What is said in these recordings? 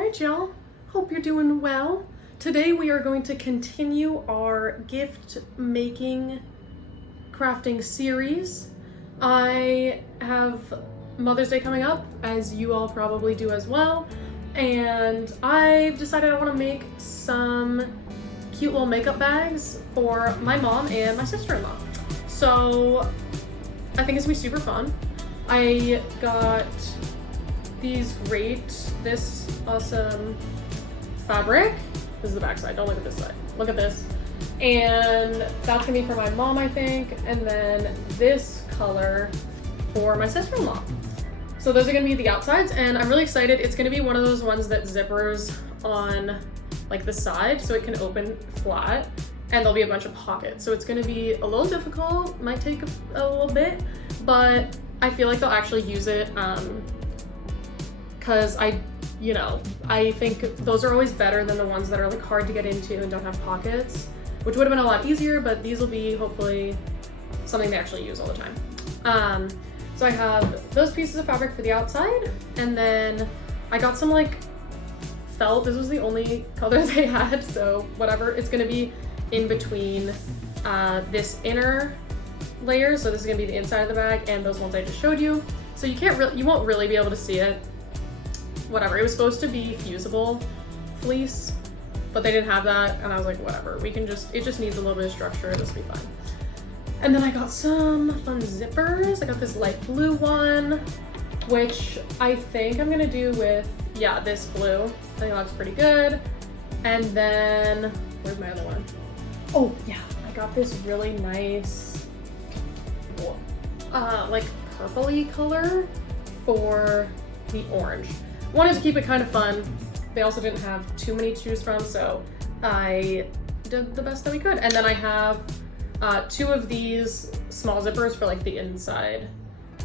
right, y'all. Hope you're doing well. Today we are going to continue our gift making crafting series. I have Mother's Day coming up, as you all probably do as well, and I've decided I want to make some cute little makeup bags for my mom and my sister-in-law. So I think it's gonna be super fun. I got this awesome fabric. This is the back side, don't look at this side. Look at this. And that's gonna be for my mom, I think. And then this color for my sister-in-law. So those are gonna be the outsides, and I'm really excited. It's gonna be one of those ones that zippers on like the side so it can open flat, and there'll be a bunch of pockets. So it's gonna be a little difficult, might take a little bit, but I feel like they'll actually use it because I think those are always better than the ones that are like hard to get into and don't have pockets, which would have been a lot easier, but these will be hopefully something they actually use all the time. So I have those pieces of fabric for the outside, and then I got some like felt. This was the only color they had, so whatever. It's gonna be in between this inner layer, so this is gonna be the inside of the bag, and those ones I just showed you. So you won't really be able to see it. Whatever, it was supposed to be fusible fleece, but they didn't have that, and I was like, whatever, it just needs a little bit of structure, this will be fine. And then I got some fun zippers. I got this light blue one, which I think I'm gonna do with, this blue. I think it looks pretty good. And then, where's my other one? Oh yeah, I got this really nice, like purpley color for the orange. Wanted to keep it kind of fun. They also didn't have too many to choose from, so I did the best that we could. And then I have two of these small zippers for like the inside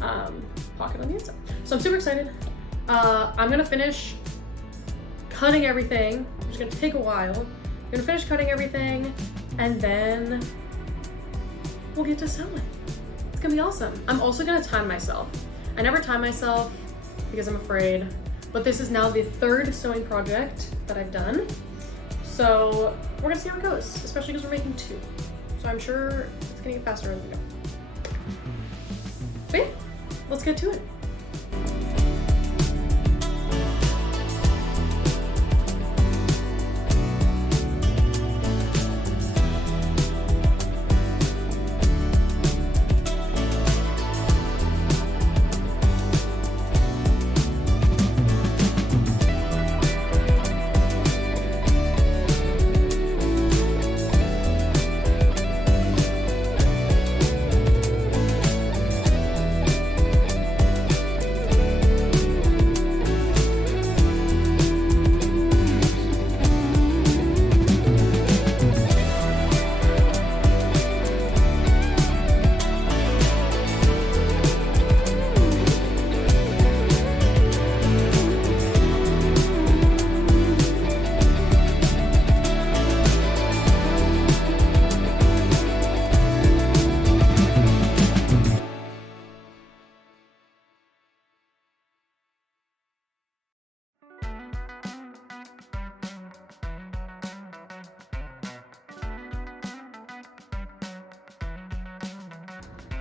pocket on the inside. So I'm super excited. I'm gonna finish cutting everything. It's gonna take a while. I'm gonna finish cutting everything, and then we'll get to sewing. It's gonna be awesome. I'm also gonna time myself. I never time myself because I'm afraid. But this is now the third sewing project that I've done. So we're gonna see how it goes, especially because we're making two. So I'm sure it's gonna get faster as we go. But yeah, let's get to it.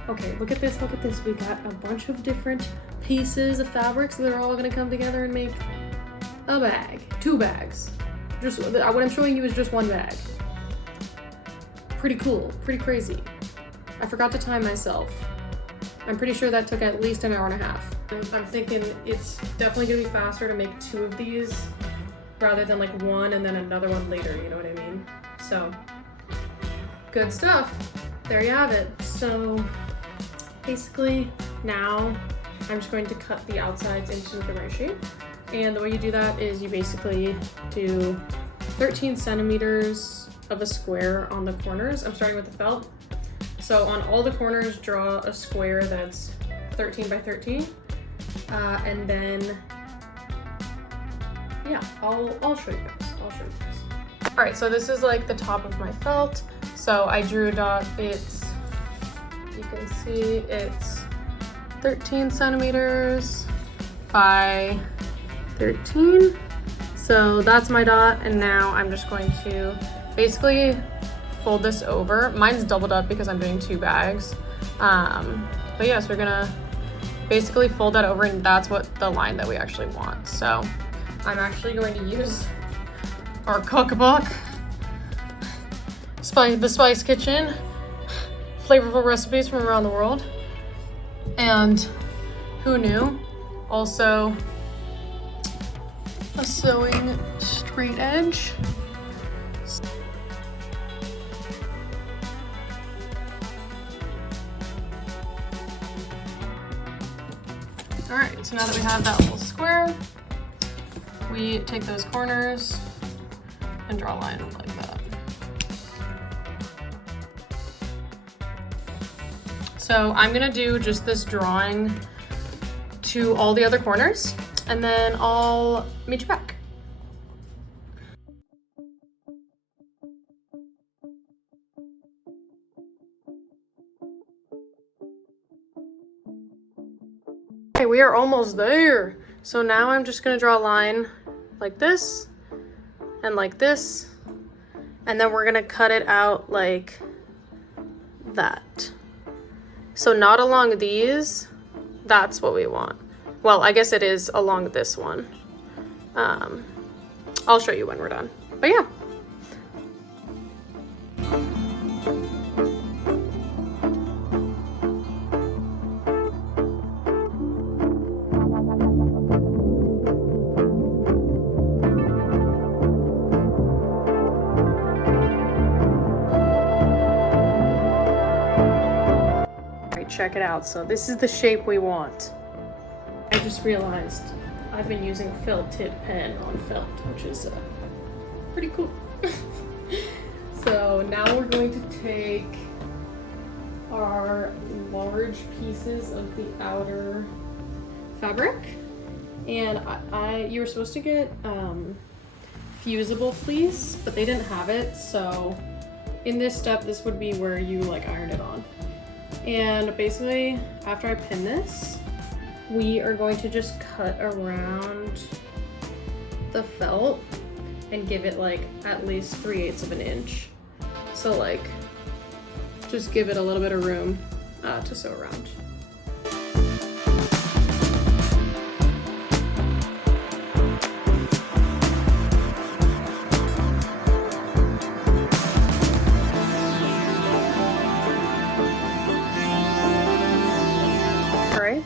Okay, look at this, look at this. We got a bunch of different pieces of fabrics that are all gonna come together and make a bag. Two bags. Just what I'm showing you is just one bag. Pretty cool, pretty crazy. I forgot to time myself. I'm pretty sure that took at least an hour and a half. I'm thinking it's definitely gonna be faster to make two of these rather than like one and then another one later, you know what I mean? So, good stuff. There you have it. So, basically now I'm just going to cut the outsides into the right shape. And the way you do that is you basically do 13 centimeters of a square on the corners. I'm starting with the felt. So on all the corners, draw a square that's 13 by 13. And then, I'll show you guys. All right, so this is like the top of my felt. So I drew a dot. You can see it's 13 centimeters by 13 So that's my dot, and now I'm just going to basically fold this over. Mine's doubled up because I'm doing 2 bags. But yeah, so we're gonna basically fold that over, and that's what the line that we actually want. So I'm actually going to use our cookbook, the Spice Kitchen, flavorful recipes from around the world. And who knew? Also a sewing straight edge. All right, so now that we have that little square, we take those corners and draw a line like that. So I'm gonna do just this drawing to all the other corners, and then I'll meet you back. Okay, we are almost there. So now I'm just gonna draw a line like this, and like this, and then we're gonna cut it out like that. So not along these, that's what we want. Well, I guess it is along this one. I'll show you when we're done, but yeah. Check it out. So this is the shape we want. I just realized I've been using a felt tip pen on felt, which is pretty cool. So now we're going to take our large pieces of the outer fabric, and you were supposed to get fusible fleece, but they didn't have it. So in this step, this would be where you like iron it on. And basically, after I pin this, we are going to just cut around the felt and give it like at least 3/8 of an inch. So like, just give it a little bit of room to sew around.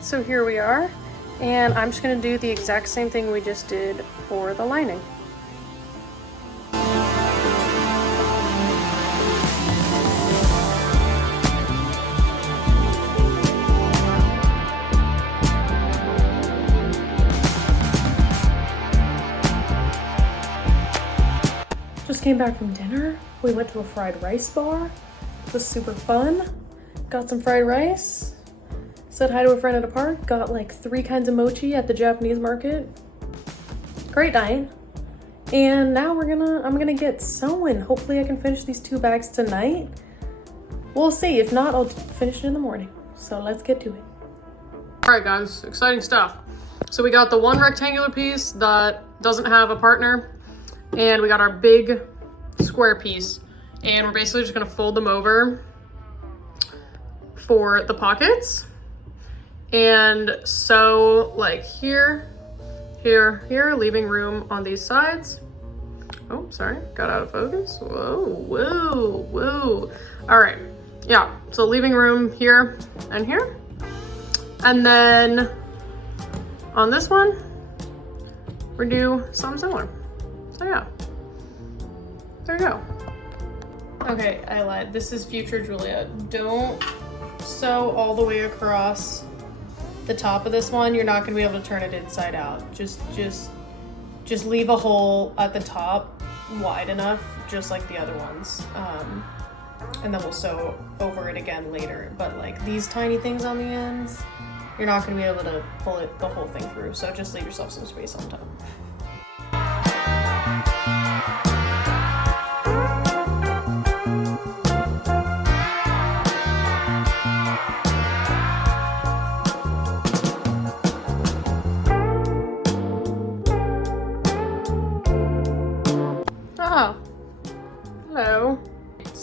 So here we are, and I'm just going to do the exact same thing we just did for the lining. Just came back from dinner. We went to a fried rice bar. It was super fun. Got some fried rice. Said hi to a friend at a park, got like 3 kinds of mochi at the Japanese market. Great night. And now I'm gonna get sewing. Hopefully I can finish these 2 bags tonight. We'll see. If not, I'll finish it in the morning. So let's get to it. All right, guys, exciting stuff. So we got the one rectangular piece that doesn't have a partner, and we got our big square piece. And we're basically just gonna fold them over for the pockets. And sew like here, here, here, leaving room on these sides. Oh, sorry, got out of focus. Whoa, whoa, whoa. All right, yeah, so leaving room here and here. And then on this one, we do something similar. So yeah, there you go. Okay, I lied. This is future Julia. Don't sew all the way across the top of this one. You're not going to be able to turn it inside out. Just leave a hole at the top wide enough, just like the other ones, and then we'll sew over it again later. But like these tiny things on the ends, you're not going to be able to pull it the whole thing through, so just leave yourself some space on top.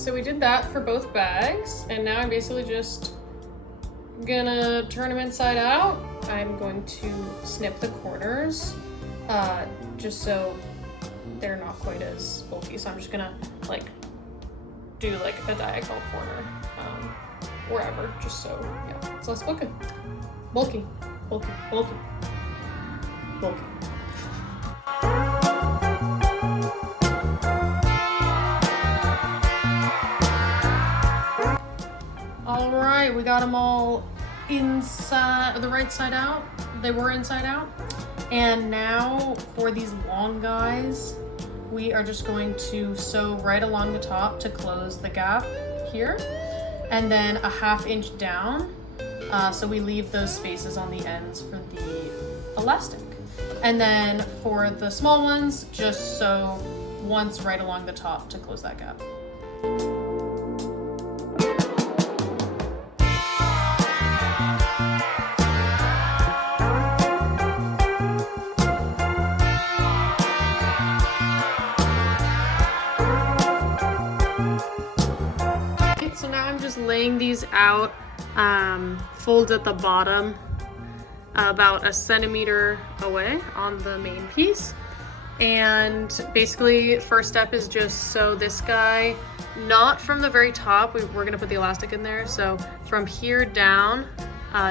so we did that for both bags, and now I'm basically just gonna turn them inside out. I'm going to snip the corners, just so they're not quite as bulky. So I'm just gonna like do like a diagonal corner, wherever, just so, yeah, it's less bulky. Bulky, bulky, bulky, bulky. All right, we got them all inside, the right side out. They were inside out. And now for these long guys, we are just going to sew right along the top to close the gap here, and then a 1/2 inch down. So we leave those spaces on the ends for the elastic. And then for the small ones, just sew once right along the top to close that gap. So now I'm just laying these out, folds at the bottom, about 1 centimeter away on the main piece. And basically, first step is just sew this guy, not from the very top, we're gonna put the elastic in there, so from here down,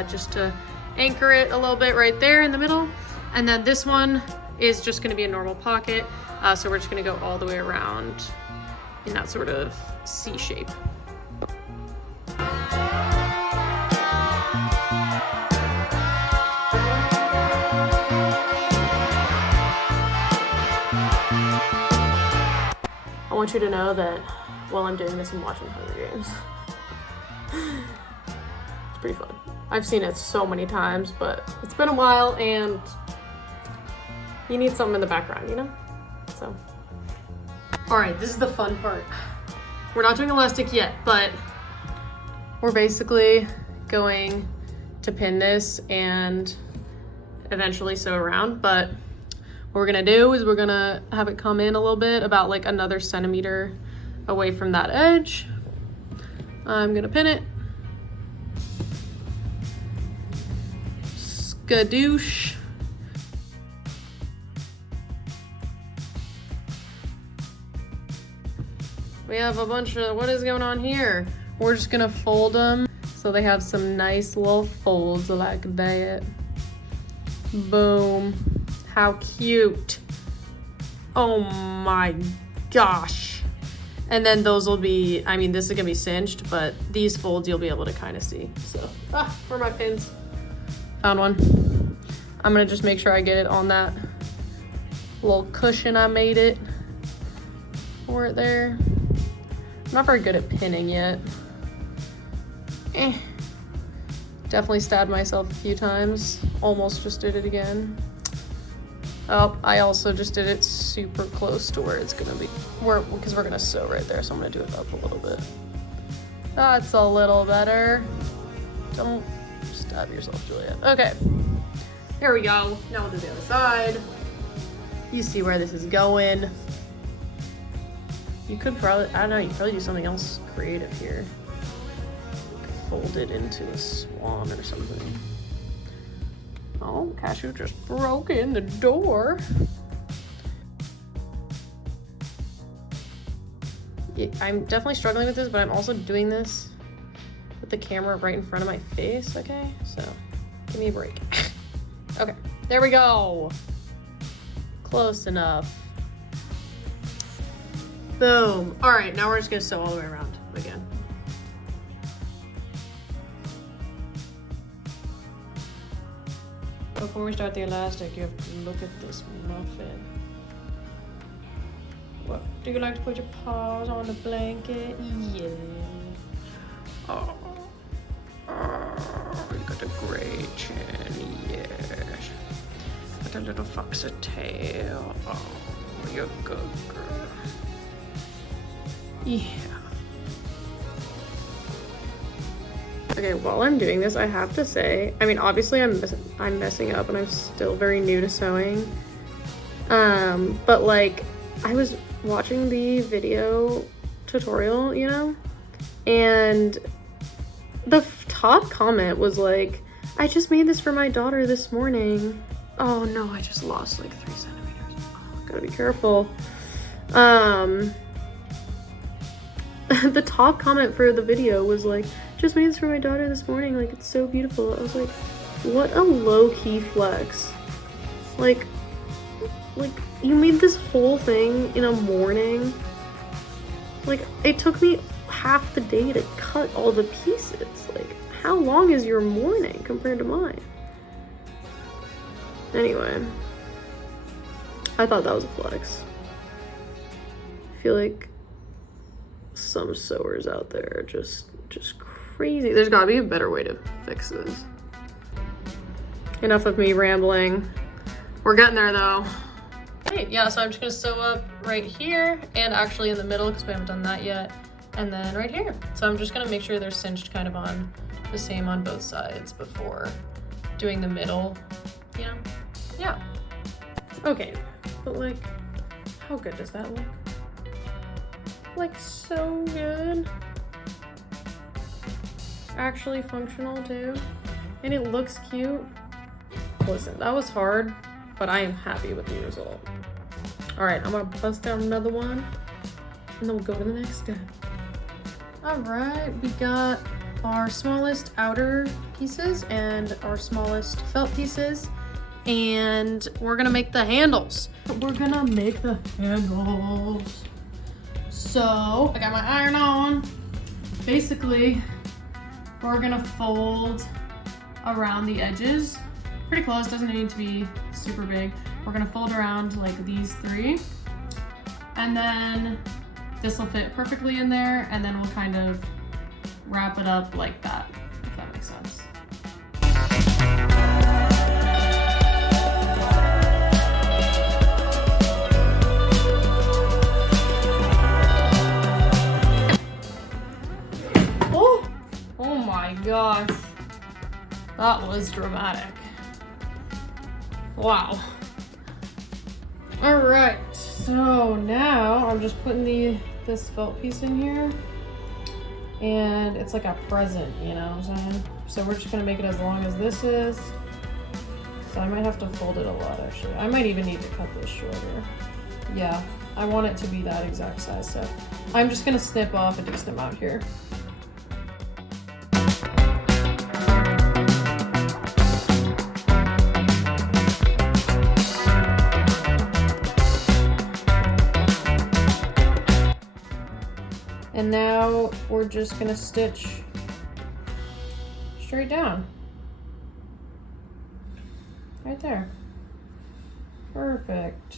just to anchor it a little bit right there in the middle. And then this one is just gonna be a normal pocket, so we're just gonna go all the way around in that sort of C shape. I want you to know that while I'm doing this, I'm watching Hunger Games. It's pretty fun. I've seen it so many times, but it's been a while and you need something in the background, you know? So. All right, this is the fun part. We're not doing elastic yet, but we're basically going to pin this and eventually sew around, but what we're gonna do is we're gonna have it come in a little bit, about like another centimeter away from that edge. I'm gonna pin it. Skadoosh. We have a bunch of, what is going on here? We're just gonna fold them so they have some nice little folds like that. Boom. How cute. Oh my gosh. And then those will be, I mean, this is gonna be cinched, but these folds you'll be able to kind of see. So, where are my pins? Found one. I'm gonna just make sure I get it on that little cushion I made it for it there. I'm not very good at pinning yet. Definitely stabbed myself a few times. Almost just did it again. Oh, I also just did it super close to where it's gonna be, because we're gonna sew right there, so I'm gonna do it up a little bit. That's a little better. Don't stab yourself, Julia. Okay, here we go. Now we'll do the other side. You see where this is going. You could probably, I don't know, you could probably do something else creative here. Fold it into a swan or something. Oh, Cashew just broke in the door. Yeah, I'm definitely struggling with this, but I'm also doing this with the camera right in front of my face, okay? So, give me a break. Okay, there we go. Close enough. Boom. All right, now we're just gonna sew all the way around again. Before we start the elastic, you have to look at this muffin. What? Do you like to put your paws on the blanket? Yeah. Oh. Oh, you got a great chin, yes. Got a little foxy tail. Oh, you're a good girl. Yeah. Okay, while I'm doing this, I have to say, I mean, obviously I'm messing up and I'm still very new to sewing. But like, I was watching the video tutorial, you know? And the top comment was like, I just made this for my daughter this morning. Oh no, I just lost like 3 centimeters. Oh, gotta be careful. The top comment for the video was like, just made this for my daughter this morning. Like, it's so beautiful. I was like, what a low-key flex. Like, you made this whole thing in a morning. Like, it took me half the day to cut all the pieces. Like, how long is your morning compared to mine? Anyway, I thought that was a flex. I feel like some sewers out there are just crazy. There's gotta be a better way to fix this. Enough of me rambling. We're getting there though. Right, yeah, so I'm just gonna sew up right here and actually in the middle because we haven't done that yet. And then right here. So I'm just gonna make sure they're cinched kind of on the same on both sides before doing the middle, you know? Yeah. Okay, but like, how good does that look? Like, so good. Actually functional too. And it looks cute. Listen, that was hard, but I am happy with the result. All right, I'm gonna bust out another one and then we'll go to the next step. All right, we got our smallest outer pieces and our smallest felt pieces, and we're gonna make the handles. So I got my iron on. Basically, we're gonna fold around the edges. Pretty close, doesn't need to be super big. We're gonna fold around like these 3. And then this will fit perfectly in there, and then we'll kind of wrap it up like that, if that makes sense. Oh my gosh, that was dramatic. Wow. All right, so now I'm just putting this felt piece in here, and it's like a present, you know what I'm saying? So we're just gonna make it as long as this is. So I might have to fold it a lot actually. I might even need to cut this shorter. Yeah, I want it to be that exact size, so I'm just gonna snip off a decent amount here. And now we're just gonna stitch straight down. Right there. Perfect.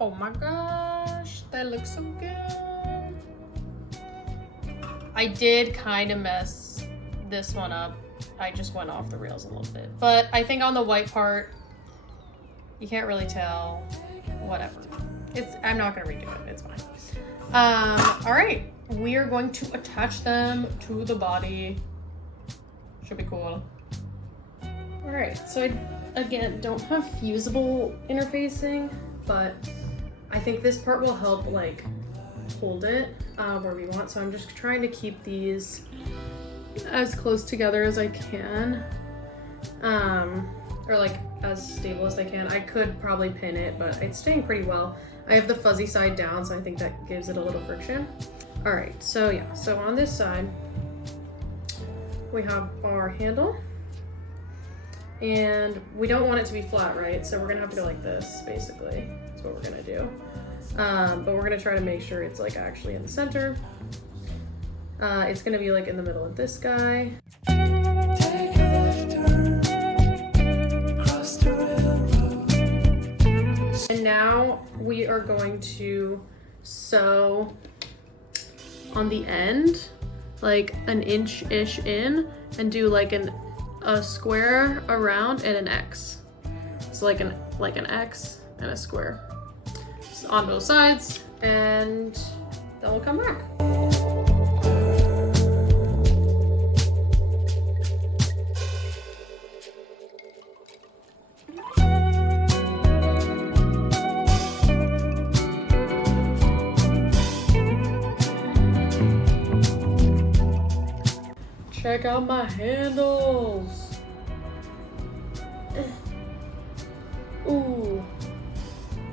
Oh my gosh, that looks so good. I did kind of mess this one up. I just went off the rails a little bit, but I think on the white part you can't really tell. Whatever, I'm not gonna redo it, it's fine. All right, we are going to attach them to the body. Should be cool. All right, so I again don't have fusible interfacing, but I think this part will help like hold it where we want. So I'm just trying to keep these as close together as I can, or like as stable as I can. I could probably pin it, but it's staying pretty well. I have the fuzzy side down, so I think that gives it a little friction. All right, so yeah, so on this side we have our handle, and we don't want it to be flat, right? So we're gonna have to go like this, basically. That's what we're gonna do. But we're gonna try to make sure it's like actually in the center. It's gonna be like in the middle of this guy. Take a left turn, cross the railroad. And now we are going to sew on the end, like an inch-ish in, and do like a square around and an X. So like an X and a square on both sides, and then we'll come back. Check out my handles. Ooh.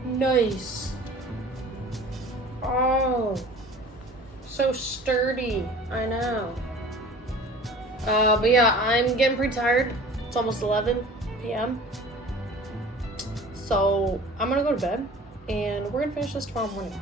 Nice. Oh. So sturdy. I know. But yeah, I'm getting pretty tired. It's almost 11 p.m. So I'm gonna go to bed and we're gonna finish this tomorrow morning.